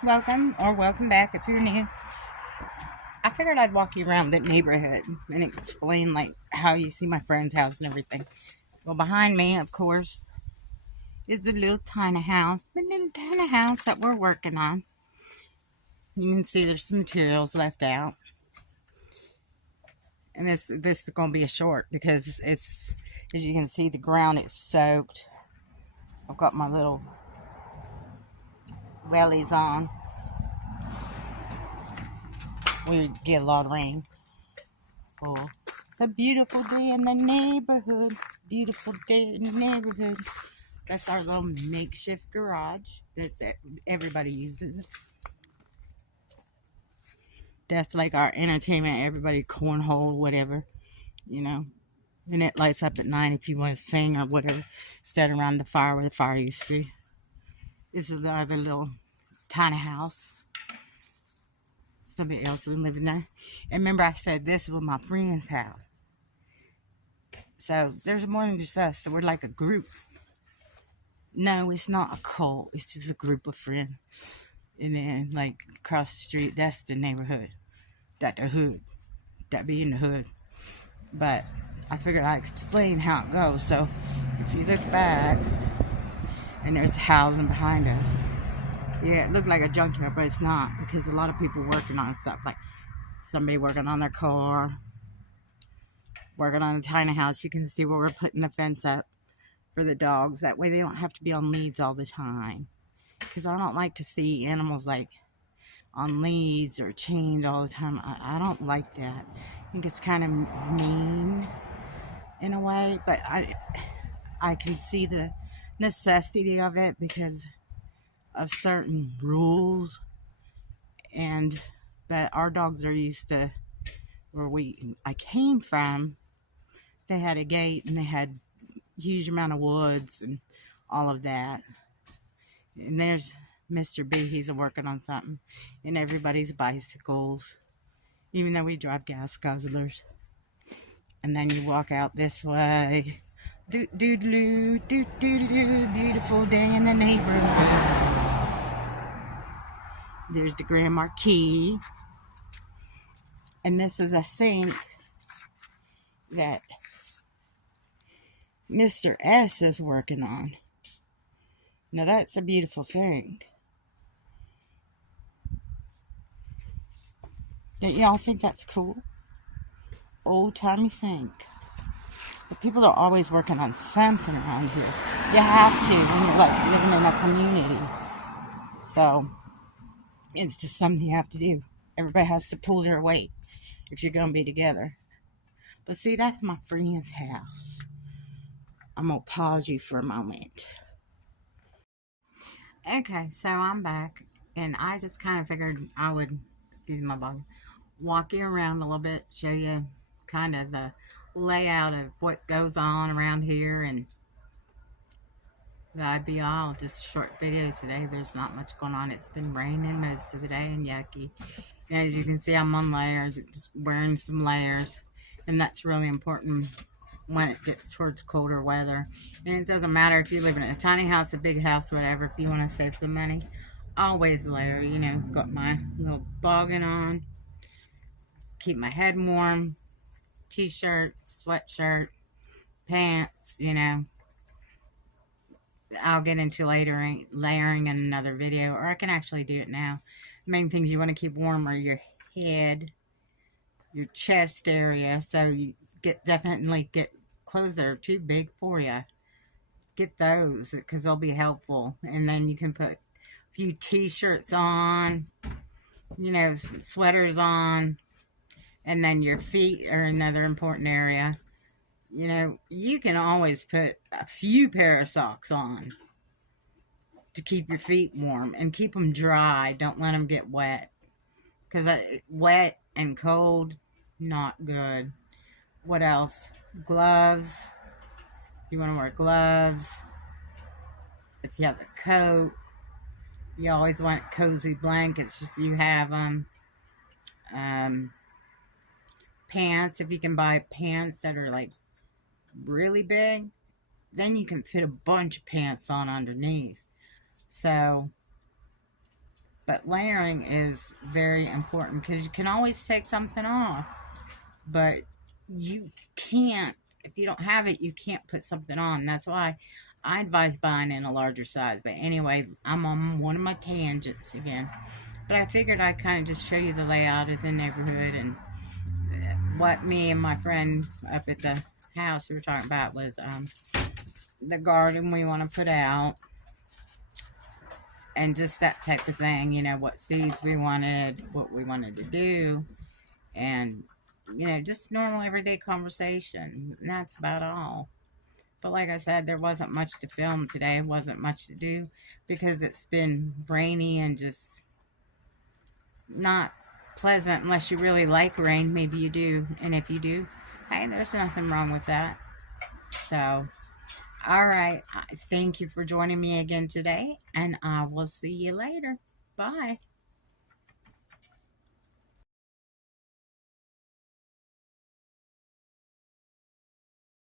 Hey, welcome back if you're new. I figured I'd walk you around the neighborhood and explain like how you see my friend's house and everything. Well, behind me, of course, is the little tiny house that we're working on. You can see there's some materials left out, and this is going to be a short because it's, as you can see, the ground is soaked. I've got my little wellies on. We get a lot of rain. Oh, it's a beautiful day in the neighborhood. Beautiful day in the neighborhood. That's our little makeshift garage. That's it. Everybody uses it. That's like our entertainment. Everybody cornhole, whatever, you know. And it lights up at night if you want to sing or whatever. Stand around the fire where the fire used to be. This is the other little tiny house. Somebody else is living there. And remember, I said this was my friend's house. So there's more than just us. So we're like a group. No, it's not a cult. It's just a group of friends. And then, like, across the street, that's the neighborhood. That the hood. That be in the hood. But I figured I'd explain how it goes. So, if you look back, and there's housing behind it. Yeah, it looked like a junkyard, but it's not. Because a lot of people working on stuff. Like, somebody working on their car. Working on a tiny house. You can see where we're putting the fence up for the dogs. That way they don't have to be on leads all the time. Because I don't like to see animals like on leads or chained all the time. I don't like that. I think it's kind of mean in a way, but I can see the necessity of it because of certain rules. And but our dogs are used to where I came from. They had a gate and they had huge amount of woods and all of that. And there's Mr. B, he's working on something. And everybody's bicycles, even though we drive gas guzzlers. And then you walk out this way. Doo-doo-doo, doo-doo-doo, beautiful day in the neighborhood. There's the Grand Marquis. And this is a sink that Mr. S is working on. Now that's a beautiful sink. Don't y'all think that's cool? Old-timey sink. But people are always working on something around here. You have to when you're like living in a community. So it's just something you have to do. Everybody has to pull their weight if you're going to be together. But see, that's my friend's house. I'm going to pause you for a moment. Okay, so I'm back. And I just kind of figured I would, excuse my body, walk you around a little bit, show you kind of the layout of what goes on around here. And that'd be all. Just a short video today. There's not much going on. It's been raining most of the day and yucky. And as you can see, I'm on layers, just wearing some layers. And that's really important when it gets towards colder weather. And it doesn't matter if you live in a tiny house, a big house, whatever. If you want to save some money, always layer. You know, got my little boggin on. Keep my head warm. T-shirt, sweatshirt, pants, you know. I'll get into layering in another video, or I can actually do it now. Main things you want to keep warm are your head, your chest area, so you definitely get clothes that are too big for you. Get those because they'll be helpful, and then you can put a few t-shirts on, you know, some sweaters on, and then your feet are another important area. You know, you can always put a few pair of socks on to keep your feet warm and keep them dry. Don't let them get wet. Because wet and cold, not good. What else? Gloves. You want to wear gloves. If you have a coat, you always want cozy blankets if you have them. Pants. If you can buy pants that are like really big, then you can fit a bunch of pants on underneath. So But layering is very important because you can always take something off, but you can't, if you don't have it, you can't put something on. That's why I advise buying in a larger size. But anyway, I'm on one of my tangents again. But I figured I'd kind of just show you the layout of the neighborhood, and what me and my friend up at the house we were talking about was the garden we want to put out, and just that type of thing, you know, what seeds we wanted, what we wanted to do, and, you know, just normal everyday conversation. And that's about all. But like I said, there wasn't much to film today, wasn't much to do because it's been rainy and just not pleasant unless you really like rain. Maybe you do. And if you do, hey, there's nothing wrong with that. So, all right. Thank you for joining me again today, and I will see you later. Bye.